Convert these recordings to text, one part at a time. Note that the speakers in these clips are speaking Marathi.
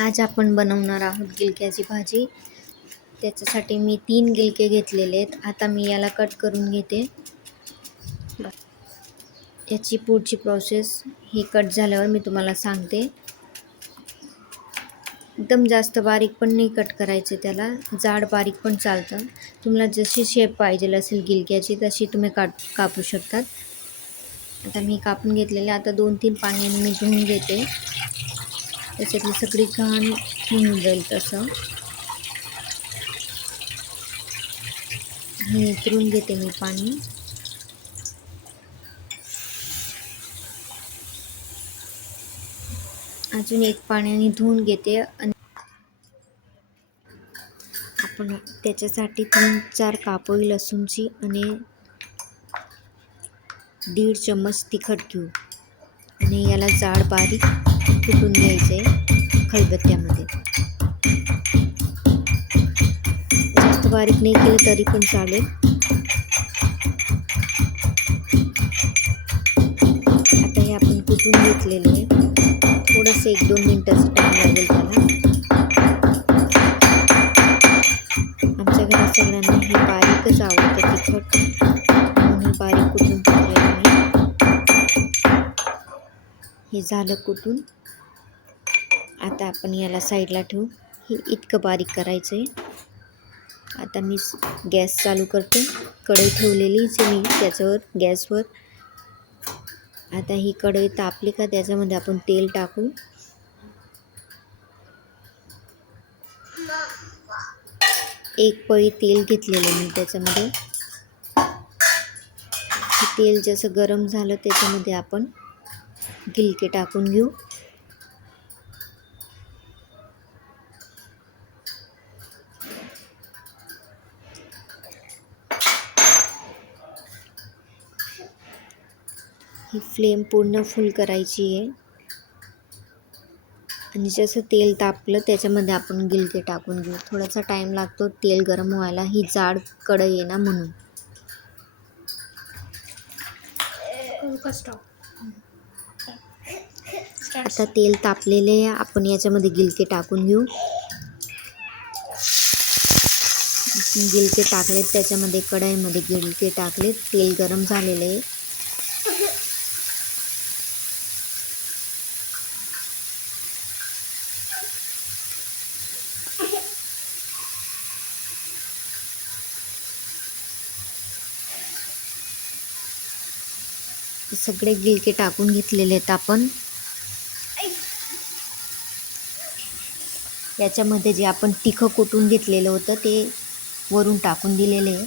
आज आपण बनवणार आहोत गिलक्याची भाजी. त्याच्यासाठी मी 3 गिलके घेतलेले आहेत. आता मी याला कट करून घेते. याची पुढची प्रोसेस ही कट झाल्यावर मी तुम्हाला सांगते. एकदम जास्त बारीक पण नाही कट करायचे, त्याला जाड बारीक पण चालतं. तुम्हाला जशी शेप पाहिजे असेल गिलक्याची तशी तुम्ही कापू शकतात. आता मी कापून घेतलेले. आता 2-3 पाण्याने मी धुवून घेते. त्याच्यातली सगळी घाण निघून जाईल तसं. हे निथरून घेते मी पाणी. अजून एक पाण्याने धुवून घेते. आणि आपण त्याच्यासाठी 3-4 कापोळी लसूणची आणि 1.5 चम्मच तिखट घेऊ आणि याला जाड बारीक कुटून घ्यायचे खलबत्त्यामध्ये. जास्त बारीक नाही केलं तरी पण चालेल. आता हे आपण कुटून घेतलेले आहे. थोडंसं 1-2 मिनटाचा टाईम लागेल त्याला. आमच्या घरात सगळ्यांना हे बारीकच आवडतं तिखट, म्हणून बारीक कुटून टाकलेलं मी. हे झालं कुटून. आता आपण याला साईडला ठेवू. हे इतकं बारीक करायचं आहे. आता मी गॅस चालू करते. कढई ठेवलेलीच आहे मी त्याच्यावर गॅसवर. आता ही कढई तापली का त्याच्यामध्ये आपण तेल टाकू. एक पळी तेल घेतलेलं मी त्याच्यामध्ये. हे तेल जसं गरम झालं त्याच्यामध्ये आपण गिलके टाकून घेऊ. ही फ्लेम पूर्ण फुल करायची आहे. आणि जसं तेल तापलं त्याच्यामध्ये आपण गिलके टाकून घेऊ. थोडासा टाईम लागतो तेल गरम व्हायला. ही जाड कढई आहे ना म्हणून. आता तेल तापलेले आहे. आपण याच्यामध्ये गिलके टाकून घेऊ. गिलके टाकलेत त्याच्यामध्ये, कढईमध्ये गिलके टाकलेत. तेल गरम झालेले आहे. सगळे गिलके टाकून घेतलेले आहेत आपण. याच्यामध्ये जे आपण तिखट कुटून घेतलेलं होतं ते वरून टाकून दिलेले आहे.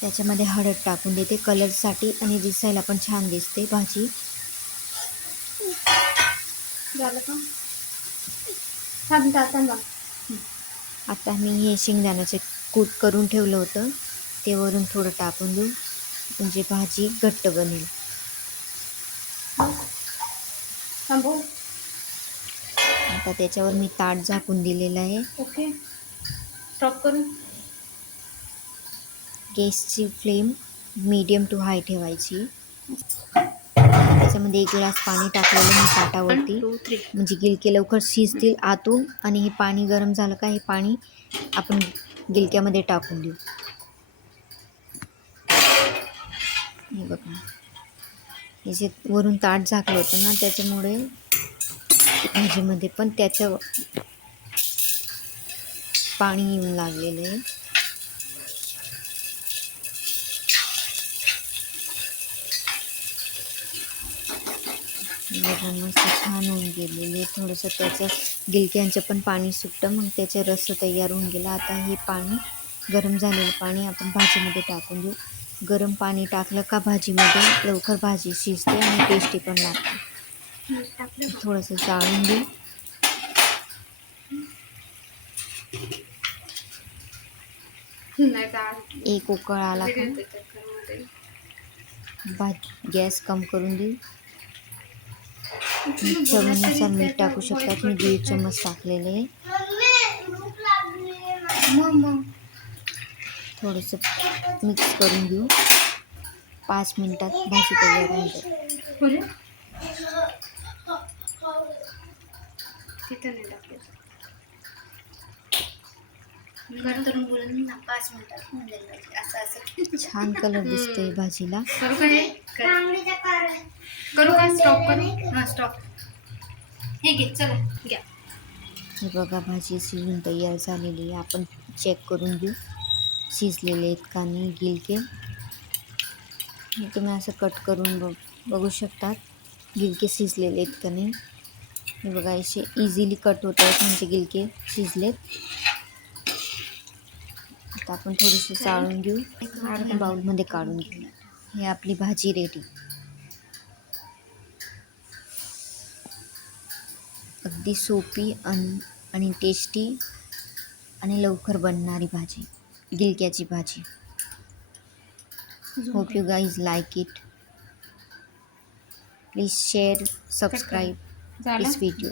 त्याच्यामध्ये हळद टाकून देते कलरसाठी आणि दिसायला पण छान दिसते भाजी. झालं का? आता मी हे शेंगदाण्याचे कूट करून ठेवलं होतं ते वरून थोडं टाकून देऊ, म्हणजे भाजी घट्ट बनेल. आता त्याच्यावर मी ताट झाकून दिलेलं आहे. ओके, स्टॉप करू. गॅसची फ्लेम मीडियम टू हाय ठेवायची. त्याच्यामध्ये 1 ग्लास पाणी टाकलेलं मी ताटावरती, म्हणजे गिलके लवकर शिजतील आतून. आणि हे पाणी गरम झालं का हे पाणी आपण गिलक्यामध्ये टाकून देऊ. हे बघा, हे जे वरून ताट झाकलं होतं ना त्याच्यामुळे भाजीमध्ये पण त्याचं पाणी येऊन लागलेलं आहे. बघा मस्त छान होऊन गेलेले. थोडंसं त्याचं गिलक्यांचं पण पाणी सुटतं, मग त्याचे रस तयार होऊन गेला. आता हे पाणी, गरम झालेलं पाणी आपण भाजीमध्ये टाकून देऊ. गरम पाणी टाकलं का भाजीमध्ये लवकर भाजी शिजते आणि टेस्टी पण लागते. थोडंसं चाळून देऊ. एक उकळ आला का गॅस कम करून देऊ. चवीनुसार मीठ टाकू शकतात. मी 1.5 चम्मच टाकलेले आहे. थोडंसं मिक्स करून घेऊ. 5 मिनिटात भाजी तयार होऊन जाईल. तिथं नाही टाकले. मी नंतर बोलून ना 5 मिनिटात होऊन जाईल भाजी. असं छान कलर दिसतोय भाजीला. करू का हे? करू का स्टॉप करू? हा स्टॉप. हे घे चला घ्या. हे बघा भाजी शिजून तयार झालेली आहे. आपण चेक करून घेऊ शिजलेले आहेत का नाही गिलके. हे तुम्ही असं कट करून बघू शकतात गिलके शिजलेले आहेत का नाही. हे बघा असे इझिली कट होत आहेत म्हणजे गिलके शिजलेत. आता आपण थोडीशी चाळून घेऊ आणि बाउलमध्ये काढून घेऊ. हे आपली भाजी रेडी. अगदी सोपी आणि टेस्टी आणि लवकर बनणारी भाजी गिलक्याची भाजी. Hope you guys like it. Please share subscribe झालं? दिस व्हिडिओ.